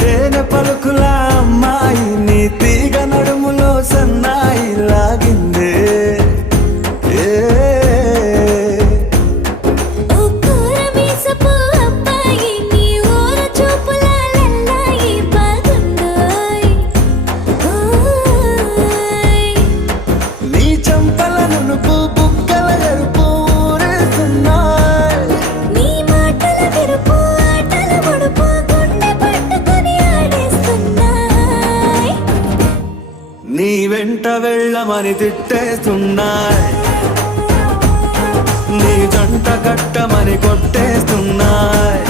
తేనె పలుకుల అమ్మాయి నీ తీగ నడుములో సన్నాయి లాగిందే ఏ నీ చంపల నునుపు బుగ్గల ఎరుపు ఊరేస్తున్నాయి నీ మాటల విరుపు ఆటల ముడుపు గుండె పట్టుకొని ఆడేస్తున్నాయి నీ వెంట వెళ్ళమని తిట్టేస్తున్నాయి నీ జంట కట్టమని కొట్టేస్తున్నాయి